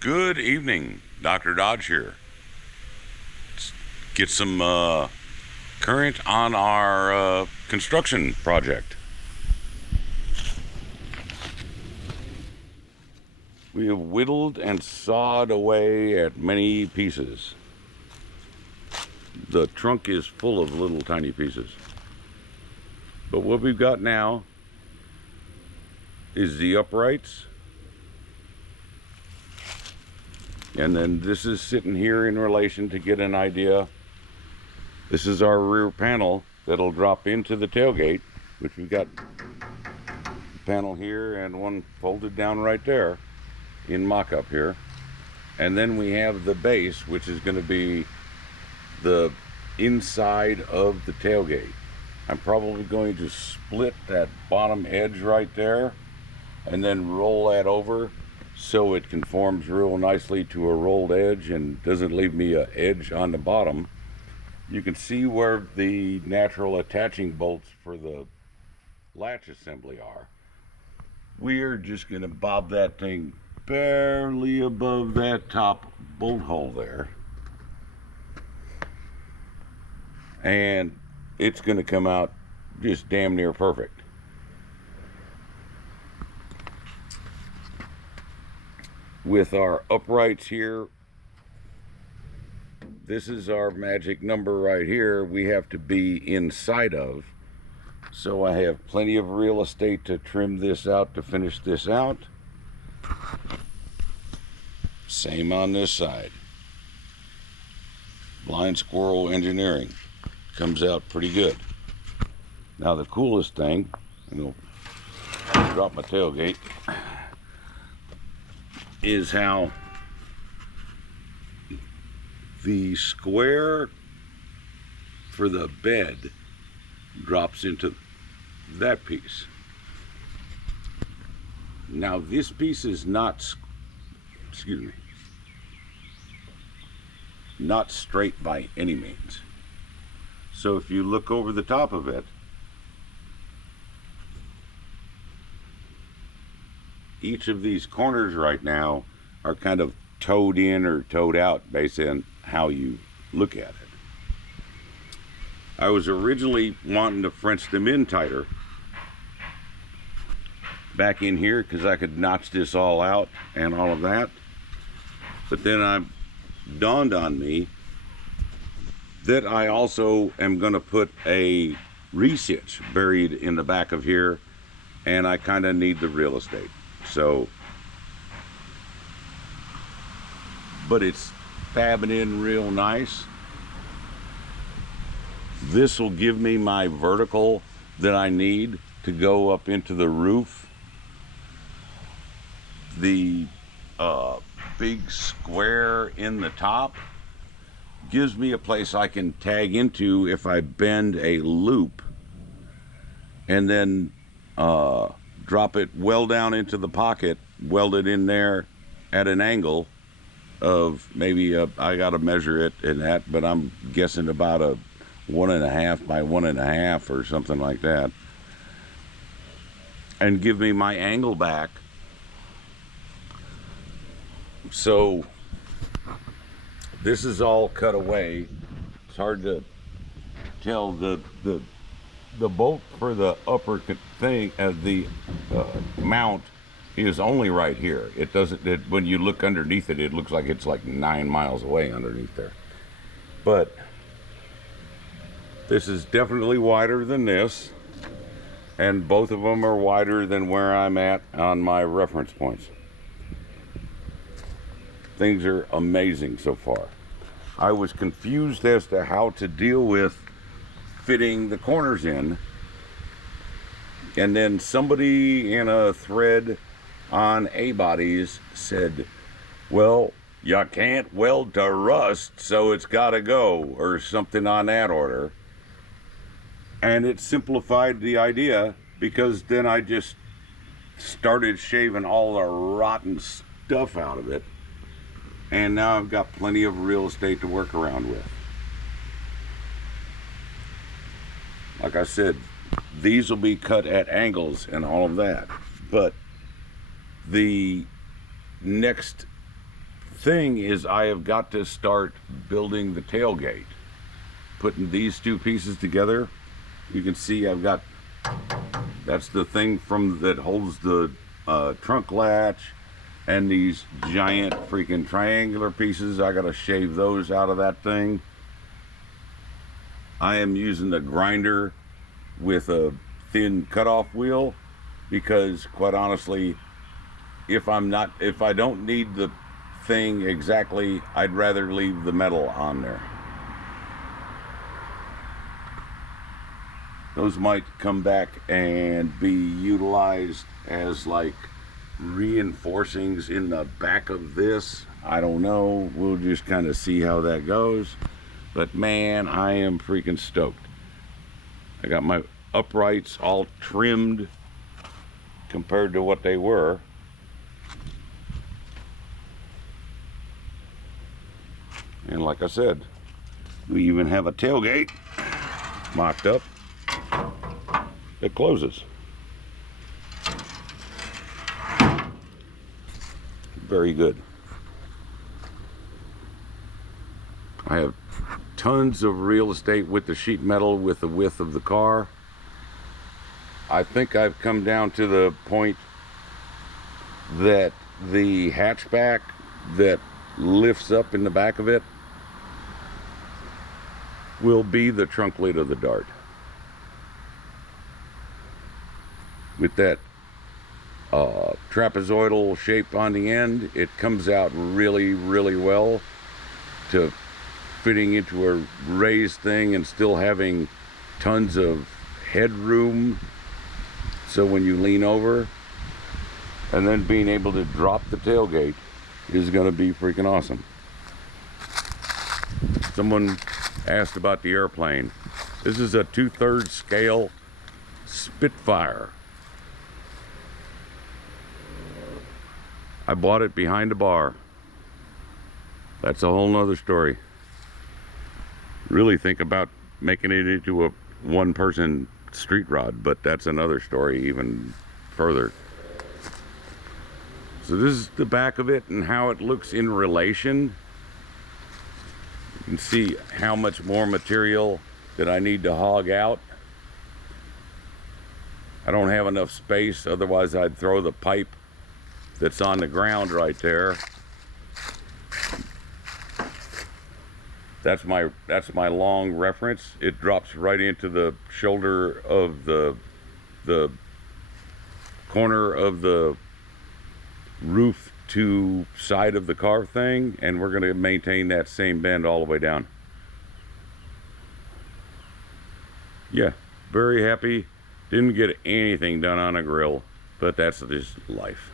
Good evening, Dr. Dodge here. Let's get some current on our construction project. We have whittled and sawed away at many pieces. The trunk is full of little tiny pieces. But what we've got now is the uprights. And then this is sitting here in relation to get an idea. This is our rear panel that'll drop into the tailgate, which we've got a panel here and one folded down right there in mock-up here. And then we have the base, which is going to be the inside of the tailgate. I'm probably going to split that bottom edge right there and then roll that over so it conforms real nicely to a rolled edge and doesn't leave me an edge on the bottom. You can see where the natural attaching bolts for the latch assembly are. We're just going to bob that thing barely above that top bolt hole there, and it's going to come out just damn near perfect. With our uprights here, this is our magic number right here we have to be inside of. So I have plenty of real estate to trim this out to finish this out. Same on this side. Blind Squirrel Engineering comes out pretty good. Now the coolest thing, and I'll drop my tailgate, is how the square for the bed drops into that piece. Now this piece is not, not straight by any means. So if you look over the top of it, each of these corners right now are kind of toed in or toed out based on how you look at it. I was originally wanting to French them in tighter back in here because I could notch this all out and all of that. But then it dawned on me that I also am going to put a resitch buried in the back of here, and I kind of need the real estate. So, but it's fabbing in real nice. This will give me my vertical that I need to go up into the roof. The big square in the top gives me a place I can tag into if I bend a loop and then drop it well down into the pocket, weld it in there at an angle of maybe I gotta measure it in that, but I'm guessing about a 1.5 by 1.5 or something like that, and give me my angle back. So this is all cut away. It's hard to tell. The bolt for the upper thing as the mount is only right here. It doesn't, when you look underneath it, it looks like it's like 9 miles away underneath there. But this is definitely wider than this, and both of them are wider than where I'm at on my reference points. Things are amazing so far. I was confused as to how to deal with fitting the corners in, and then somebody in a thread on A-bodies said, well, you can't weld to rust, so it's gotta go, or something on that order. And it simplified the idea, because then I just started shaving all the rotten stuff out of it, and now I've got plenty of real estate to work around with. Like I said, these will be cut at angles and all of that, but the next thing is I have got to start building the tailgate. Putting these two pieces together, you can see I've got, that's the thing from that holds the trunk latch, and these giant freaking triangular pieces, I gotta shave those out of that thing. I am using a grinder with a thin cutoff wheel because, quite honestly, if I don't need the thing exactly, I'd rather leave the metal on there. Those might come back and be utilized as like reinforcings in the back of this. I don't know. We'll just kind of see how that goes. But man, I am freaking stoked. I got my uprights all trimmed compared to what they were. And like I said, we even have a tailgate mocked up that closes. Very good. I have tons of real estate with the sheet metal with the width of the car. I think I've come down to the point that the hatchback that lifts up in the back of it will be the trunk lid of the Dart. With that trapezoidal shape on the end, it comes out really, really well to fitting into a raised thing and still having tons of headroom, so when you lean over, and then being able to drop the tailgate is going to be freaking awesome. Someone asked about the airplane. This is a 2/3 scale Spitfire. I bought it behind a bar. That's a whole nother story. Really think about making it into a one-person street rod, but that's another story even further. So this is the back of it and how it looks in relation. You can see how much more material that I need to hog out. I don't have enough space, otherwise I'd throw the pipe that's on the ground right there. That's my long reference. It drops right into the shoulder of the corner of the roof to side of the car thing, and we're going to maintain that same bend all the way down. Yeah, very happy. Didn't get anything done on a grill, but that's just life.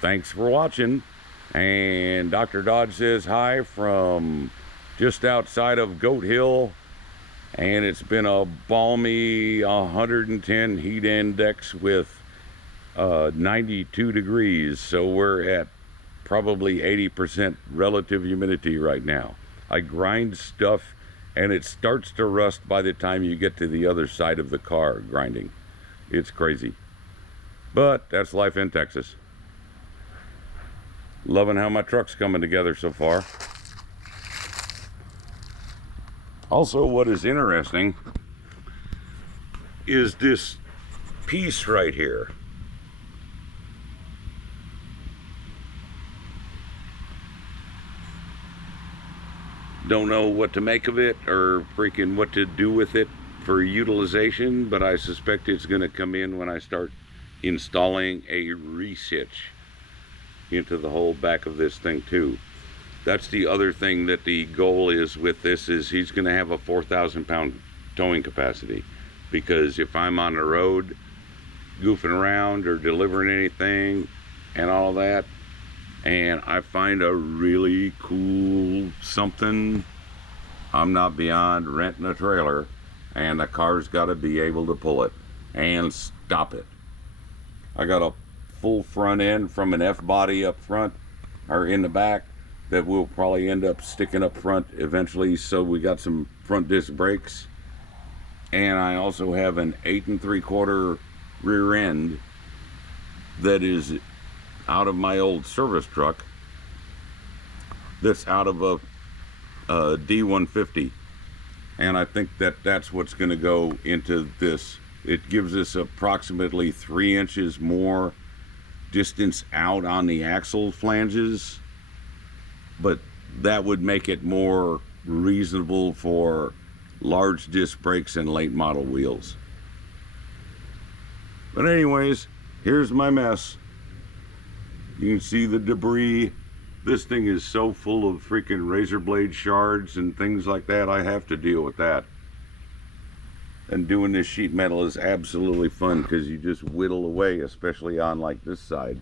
Thanks for watching. And Dr. Dodge says hi from just outside of Goat Hill, and it's been a balmy 110 heat index with 92 degrees, so we're at probably 80% relative humidity right now. I grind stuff and it starts to rust by the time you get to the other side of the car grinding. It's crazy, but that's life in Texas. Loving how my truck's coming together so far. Also, what is interesting is this piece right here. Don't know what to make of it or freaking what to do with it for utilization, but I suspect it's going to come in when I start installing a resitch into the whole back of this thing too. That's the other thing that the goal is with this, is he's going to have a 4,000 pound towing capacity, because if I'm on the road goofing around or delivering anything and all that, and I find a really cool something, I'm not beyond renting a trailer, and the car's got to be able to pull it and stop it. I got a full front end from an F body up front or in the back that will probably end up sticking up front eventually, so we got some front disc brakes. And I also have an 8 3/4 rear end that is out of my old service truck that's out of a D150, and I think that that's what's going to go into this. It gives us approximately 3 inches more distance out on the axle flanges, but that would make it more reasonable for large disc brakes and late model wheels. But anyways, here's my mess. You can see the debris. This thing is so full of freaking razor blade shards and things like that. I have to deal with that. And doing this sheet metal is absolutely fun because you just whittle away, especially on like this side.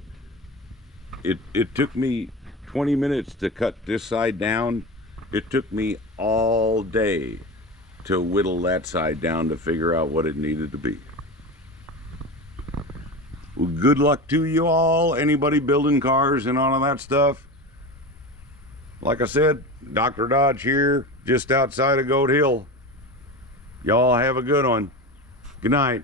It took me 20 minutes to cut this side down. It took me all day to whittle that side down to figure out what it needed to be. Well, good luck to you all, anybody building cars and all of that stuff. Like I said, Dr. Dodge here, just outside of Goat Hill. Y'all have a good one. Good night.